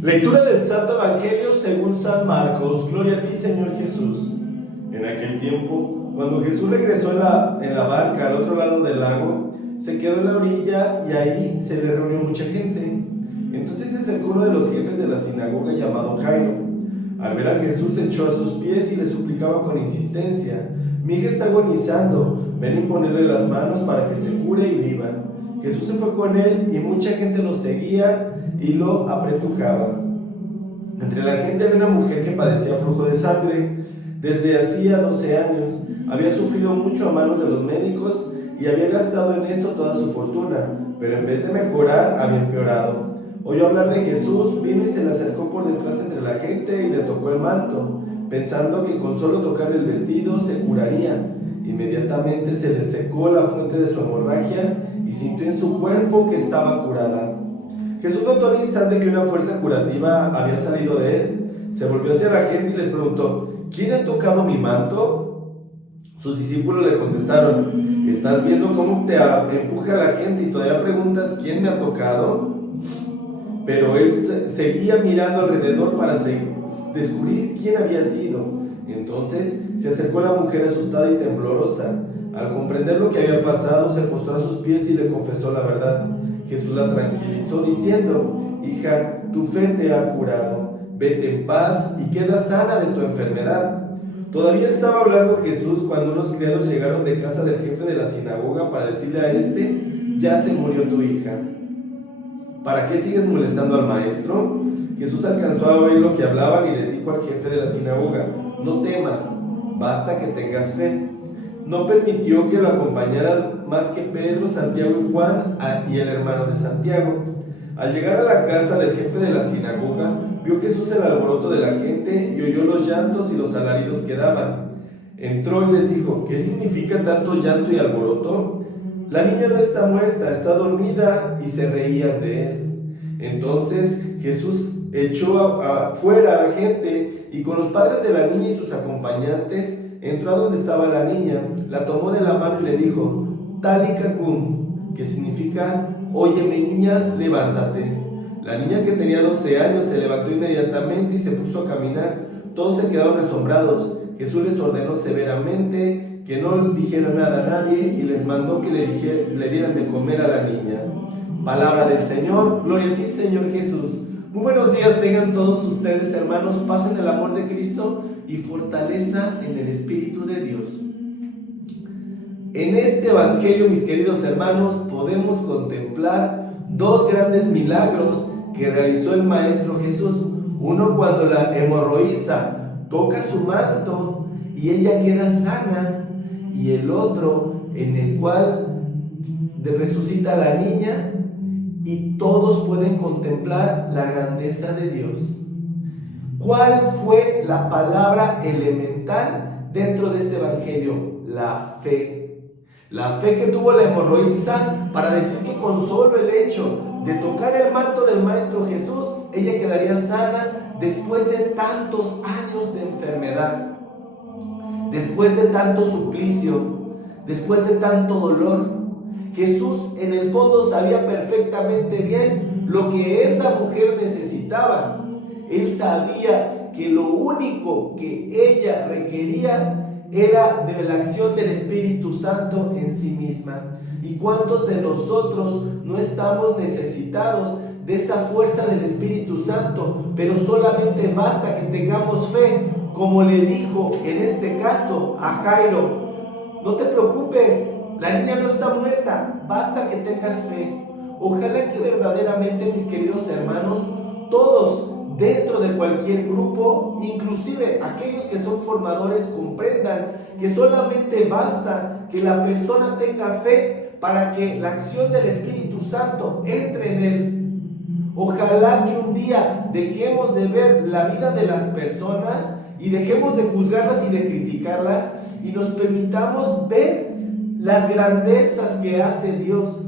Lectura del Santo Evangelio según San Marcos. Gloria a ti, Señor Jesús. En aquel tiempo, cuando Jesús regresó en la barca al otro lado del lago, se quedó en la orilla y ahí se le reunió mucha gente. Entonces se acercó uno de los jefes de la sinagoga llamado Jairo. Al ver a Jesús se echó a sus pies y le suplicaba con insistencia: mi hija está agonizando, ven a imponerle las manos para que se cure y viva. Jesús se fue con él y mucha gente lo seguía y lo apretujaba. Entre la gente había una mujer que padecía flujo de sangre desde hacía 12 años. Había sufrido mucho a manos de los médicos y había gastado en eso toda su fortuna, pero en vez de mejorar, había empeorado. Oyó hablar de Jesús, vino y se le acercó por detrás entre la gente y le tocó el manto, pensando que con solo tocar el vestido se curaría. Inmediatamente se le secó la fuente de su hemorragia y sintió en su cuerpo que estaba curada. Jesús notó al instante que una fuerza curativa había salido de él. Se volvió hacia la gente y les preguntó: ¿quién ha tocado mi manto? Sus discípulos le contestaron: ¿estás viendo cómo te empuja la gente y todavía preguntas quién me ha tocado? Pero él seguía mirando alrededor para descubrir quién había sido. Entonces se acercó la mujer asustada y temblorosa. Al comprender lo que había pasado, se postró a sus pies y le confesó la verdad. Jesús la tranquilizó diciendo: hija, tu fe te ha curado. Vete en paz y queda sana de tu enfermedad. Todavía estaba hablando Jesús cuando unos criados llegaron de casa del jefe de la sinagoga para decirle a este: ya se murió tu hija. ¿Para qué sigues molestando al maestro? Jesús alcanzó a oír lo que hablaban y le dijo al jefe de la sinagoga: no temas, basta que tengas fe. No permitió que lo acompañaran más que Pedro, Santiago y Juan y el hermano de Santiago. Al llegar a la casa del jefe de la sinagoga, vio Jesús el alboroto de la gente y oyó los llantos y los alaridos que daban. Entró y les dijo: ¿qué significa tanto llanto y alboroto? La niña no está muerta, está dormida. Y se reían de él. Entonces Jesús echó fuera a la gente y con los padres de la niña y sus acompañantes entró a donde estaba la niña, la tomó de la mano y le dijo: Talika cum, que significa: óyeme niña, levántate. La niña, que tenía 12 años, se levantó inmediatamente y se puso a caminar. Todos se quedaron asombrados. Jesús les ordenó severamente que no dijera nada a nadie y les mandó que le dieran de comer a la niña. Palabra del Señor. Gloria a ti, Señor Jesús. Muy buenos días tengan todos ustedes, hermanos. Paz en el amor de Cristo y fortaleza en el Espíritu de Dios. En este Evangelio, mis queridos hermanos, podemos contemplar dos grandes milagros que realizó el Maestro Jesús. Uno, cuando la hemorroísa toca su manto y ella queda sana, y el otro en el cual resucita a la niña y todos pueden contemplar la grandeza de Dios. ¿Cuál fue la palabra elemental dentro de este Evangelio? La fe. La fe que tuvo la hemorroísa para decir que con solo el hecho de tocar el manto del Maestro Jesús, ella quedaría sana después de tantos años de enfermedad, después de tanto suplicio, después de tanto dolor. Jesús en el fondo sabía perfectamente bien lo que esa mujer necesitaba. Él sabía que lo único que ella requería era de la acción del Espíritu Santo en sí misma. ¿Y cuántos de nosotros no estamos necesitados de esa fuerza del Espíritu Santo? Pero solamente basta que tengamos fe, como le dijo en este caso a Jairo: no te preocupes, la niña no está muerta, basta que tengas fe. Ojalá que verdaderamente, mis queridos hermanos, todos dentro de cualquier grupo, inclusive aquellos que son formadores, comprendan que solamente basta que la persona tenga fe para que la acción del Espíritu Santo entre en él. Ojalá que un día dejemos de ver la vida de las personas y dejemos de juzgarlas y de criticarlas y nos permitamos ver las grandezas que hace Dios.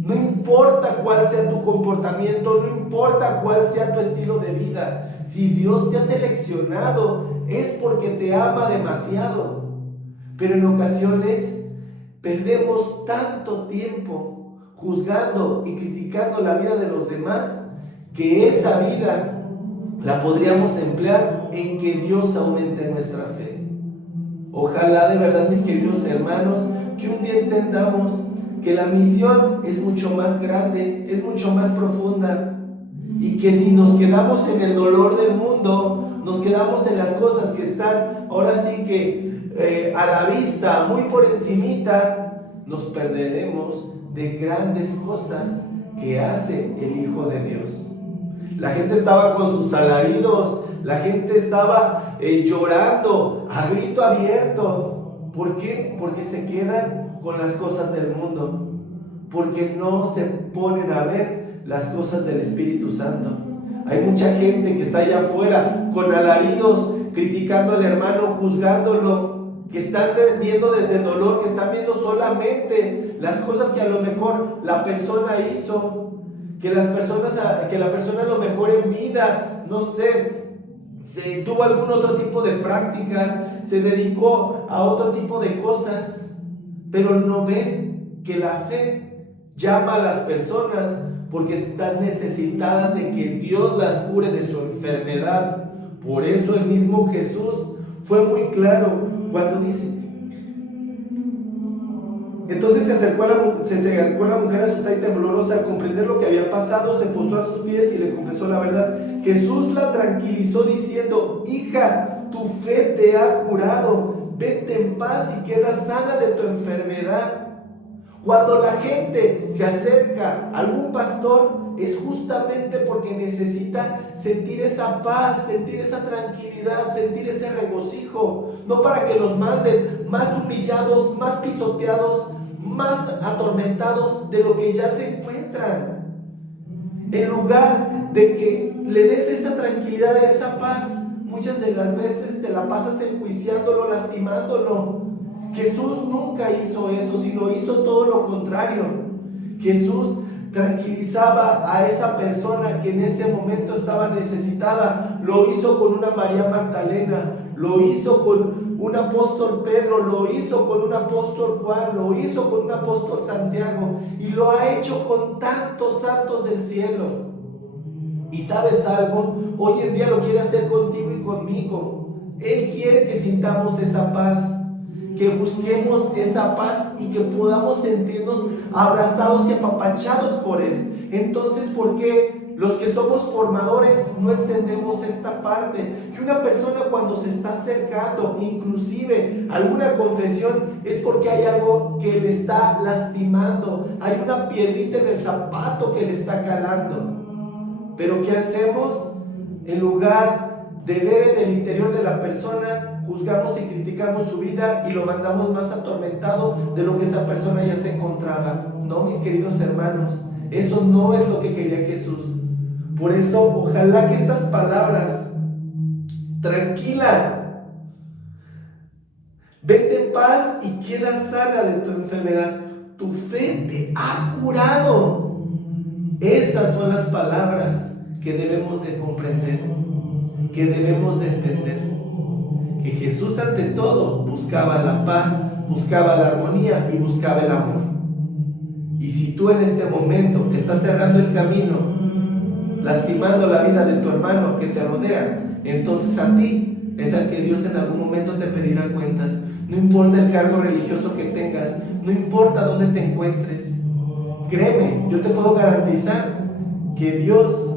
No importa cuál sea tu comportamiento, no importa cuál sea tu estilo de vida. Si Dios te ha seleccionado, es porque te ama demasiado. Pero en ocasiones perdemos tanto tiempo juzgando y criticando la vida de los demás que esa vida la podríamos emplear en que Dios aumente nuestra fe. Ojalá de verdad, mis queridos hermanos, que un día entendamos que la misión es mucho más grande, es mucho más profunda, y que si nos quedamos en el dolor del mundo, nos quedamos en las cosas que están ahora sí que a la vista, muy por encimita, nos perderemos de grandes cosas que hace el Hijo de Dios. La gente estaba con sus alaridos, la gente estaba llorando a grito abierto. ¿Por qué? Porque se quedan con las cosas del mundo, porque no se ponen a ver las cosas del Espíritu Santo. Hay mucha gente que está allá afuera con alaridos, criticando al hermano, juzgándolo, que están viendo desde el dolor, que están viendo solamente las cosas que a lo mejor la persona hizo, que la persona a lo mejor en vida, no sé, se tuvo algún otro tipo de prácticas, se dedicó a otro tipo de cosas, pero no ven que la fe llama a las personas porque están necesitadas de que Dios las cure de su enfermedad. Por eso el mismo Jesús fue muy claro cuando dice: entonces se acercó la mujer asustada y temblorosa. Al comprender lo que había pasado, se postró a sus pies y le confesó la verdad. Jesús la tranquilizó diciendo: hija, tu fe te ha curado, vete en paz y queda sana de tu enfermedad. Cuando la gente se acerca a algún pastor, es justamente porque necesita sentir esa paz, sentir esa tranquilidad, sentir ese regocijo, no para que los manden más humillados, más pisoteados, más atormentados de lo que ya se encuentran. En lugar de que le des esa tranquilidad, esa paz, muchas de las veces te la pasas enjuiciándolo, lastimándolo. Jesús nunca hizo eso, sino hizo todo lo contrario. Jesús tranquilizaba a esa persona que en ese momento estaba necesitada. Lo hizo con una María Magdalena, lo hizo con un apóstol Pedro, lo hizo con un apóstol Juan, lo hizo con un apóstol Santiago, y lo ha hecho con tantos santos del cielo. Y ¿sabes algo? Hoy en día lo quiere hacer contigo y conmigo. Él quiere que sintamos esa paz, que busquemos esa paz y que podamos sentirnos abrazados y apapachados por Él. Entonces, ¿por qué los que somos formadores no entendemos esta parte? Que una persona cuando se está acercando, inclusive alguna confesión, es porque hay algo que le está lastimando, hay una piedrita en el zapato que le está calando. Pero ¿qué hacemos? En lugar de ver en el interior de la persona, juzgamos y criticamos su vida y lo mandamos más atormentado de lo que esa persona ya se encontraba. No, mis queridos hermanos, eso no es lo que quería Jesús. Por eso, ojalá que estas palabras: tranquila, vete en paz y queda sana de tu enfermedad, tu fe te ha curado, esas son las palabras que debemos de comprender, que debemos de entender. Que Jesús ante todo buscaba la paz, buscaba la armonía y buscaba el amor. Y si tú en este momento estás cerrando el camino, lastimando la vida de tu hermano que te rodea, entonces a ti es al que Dios en algún momento te pedirá cuentas. No importa el cargo religioso que tengas, no importa dónde te encuentres. Créeme, yo te puedo garantizar que Dios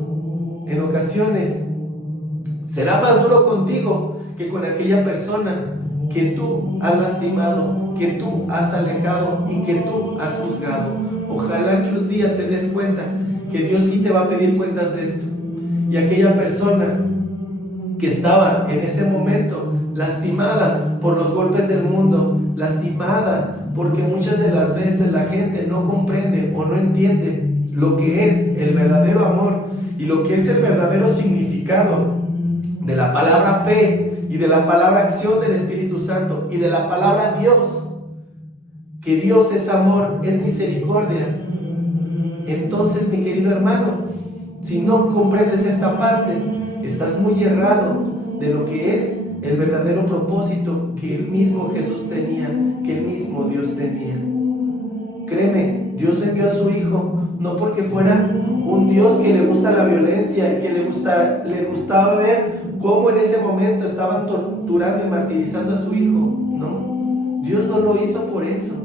en ocasiones será más duro contigo que con aquella persona que tú has lastimado, que tú has alejado y que tú has juzgado. Ojalá que un día te des cuenta que Dios sí te va a pedir cuentas de esto. Y aquella persona que estaba en ese momento lastimada por los golpes del mundo, lastimada porque muchas de las veces la gente no comprende o no entiende lo que es el verdadero amor y lo que es el verdadero significado de la palabra fe y de la palabra acción del Espíritu Santo y de la palabra Dios, que Dios es amor, es misericordia. Entonces, mi querido hermano, si no comprendes esta parte, estás muy errado de lo que es el verdadero propósito que el mismo Jesús tenía, que el mismo Dios tenía. Créeme, Dios envió a su Hijo no porque fuera un Dios que le gusta la violencia y que le gustaba ver cómo en ese momento estaban torturando y martirizando a su hijo. No, Dios no lo hizo por eso.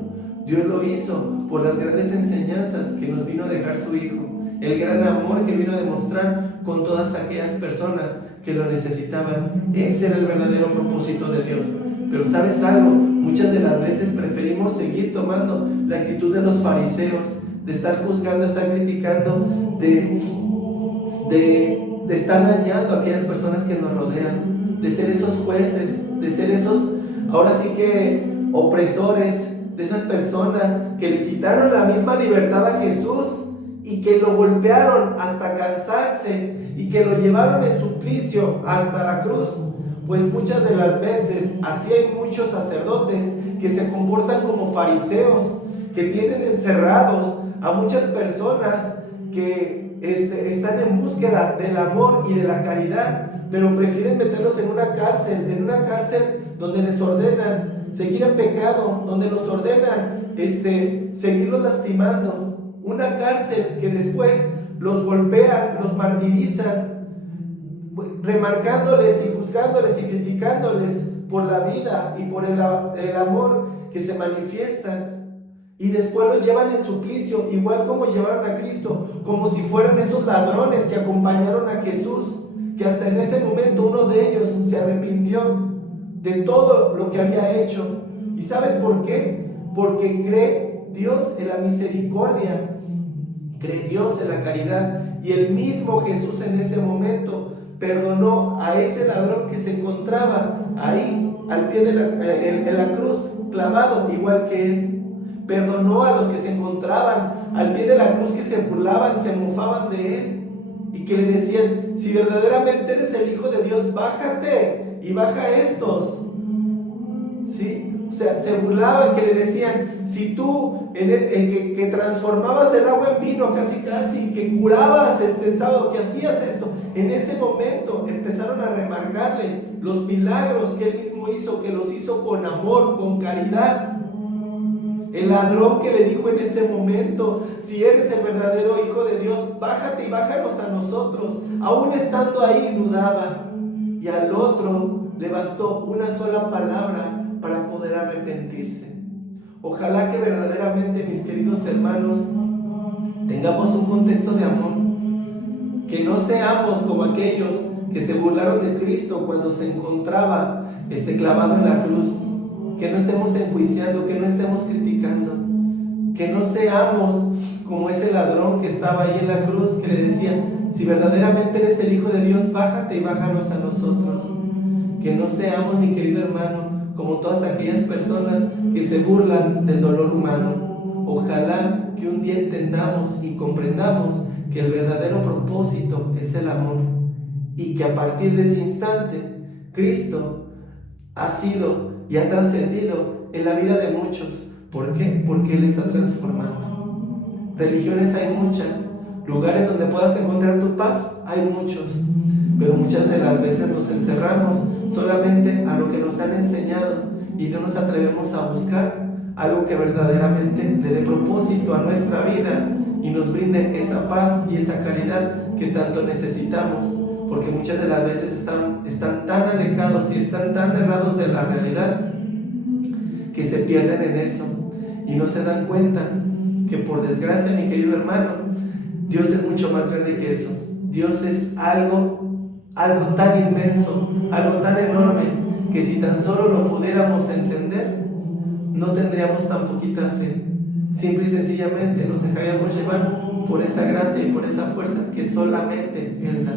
Dios lo hizo por las grandes enseñanzas que nos vino a dejar su hijo, el gran amor que vino a demostrar con todas aquellas personas que lo necesitaban. Ese era el verdadero propósito de Dios. Pero ¿sabes algo? Muchas de las veces preferimos seguir tomando la actitud de los fariseos, de estar juzgando, estar criticando, de estar dañando a aquellas personas que nos rodean, de ser esos jueces, de ser esos, ahora sí que opresores, de esas personas que le quitaron la misma libertad a Jesús y que lo golpearon hasta cansarse y que lo llevaron en suplicio hasta la cruz. Pues muchas de las veces así hay muchos sacerdotes que se comportan como fariseos, que tienen encerrados a muchas personas que están en búsqueda del amor y de la caridad, pero prefieren meterlos en una cárcel donde les ordenan seguir en pecado, donde los ordenan seguirlos lastimando, una cárcel que después los golpean, los martirizan, remarcándoles y juzgándoles y criticándoles por la vida y por el amor que se manifiestan. Y después los llevan en suplicio, igual como llevaron a Cristo, como si fueran esos ladrones que acompañaron a Jesús, que hasta en ese momento uno de ellos se arrepintió de todo lo que había hecho. ¿Y sabes por qué? Porque cree Dios en la misericordia, cree Dios en la caridad, y el mismo Jesús en ese momento perdonó a ese ladrón que se encontraba ahí al pie de en la cruz, clavado igual que él. Perdonó a los que se encontraban al pie de la cruz, que se burlaban, se mofaban de él y que le decían: si verdaderamente eres el Hijo de Dios, bájate y baja a estos. ¿Sí? O sea, se burlaban, que le decían: si tú que transformabas el agua en vino, casi, que curabas sábado, que hacías esto. En ese momento empezaron a remarcarle los milagros que él mismo hizo, que los hizo con amor, con caridad. El ladrón que le dijo en ese momento: si eres el verdadero Hijo de Dios, bájate y bájanos a nosotros. Aún estando ahí dudaba, y al otro le bastó una sola palabra para poder arrepentirse. Ojalá que verdaderamente, mis queridos hermanos, tengamos un contexto de amor, que no seamos como aquellos que se burlaron de Cristo cuando se encontraba clavado en la cruz, que no estemos enjuiciando, que no estemos criticando, que no seamos como ese ladrón que estaba ahí en la cruz, que le decía: si verdaderamente eres el Hijo de Dios, bájate y bájanos a nosotros. Que no seamos, mi querido hermano, como todas aquellas personas que se burlan del dolor humano. Ojalá que un día entendamos y comprendamos que el verdadero propósito es el amor, y que a partir de ese instante Cristo ha sido y ha trascendido en la vida de muchos. ¿Por qué? Porque Él está transformando. Religiones hay muchas, lugares donde puedas encontrar tu paz hay muchos, pero muchas de las veces nos encerramos solamente a lo que nos han enseñado y no nos atrevemos a buscar algo que verdaderamente le dé propósito a nuestra vida y nos brinde esa paz y esa caridad que tanto necesitamos, porque muchas de las veces están tan alejados y están tan errados de la realidad que se pierden en eso y no se dan cuenta que, por desgracia, mi querido hermano, Dios es mucho más grande que eso. Dios es algo tan inmenso, algo tan enorme, que si tan solo lo pudiéramos entender, no tendríamos tan poquita fe. Simple y sencillamente nos dejaríamos llevar por esa gracia y por esa fuerza que solamente Él da.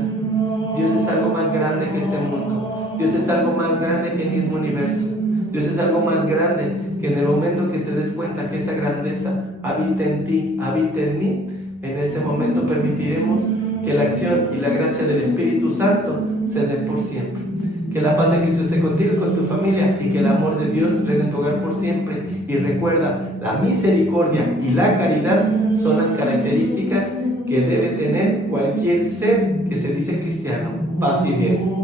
Dios es algo más grande que este mundo. Dios es algo más grande que el mismo universo. Dios es algo más grande que en el momento que te des cuenta que esa grandeza habita en ti, habita en mí, en ese momento permitiremos que la acción y la gracia del Espíritu Santo se den por siempre. Que la paz de Cristo esté contigo y con tu familia, y que el amor de Dios reine en tu hogar por siempre. Y recuerda, la misericordia y la caridad son las características que debe tener cualquier ser que se dice cristiano. Paz y bien.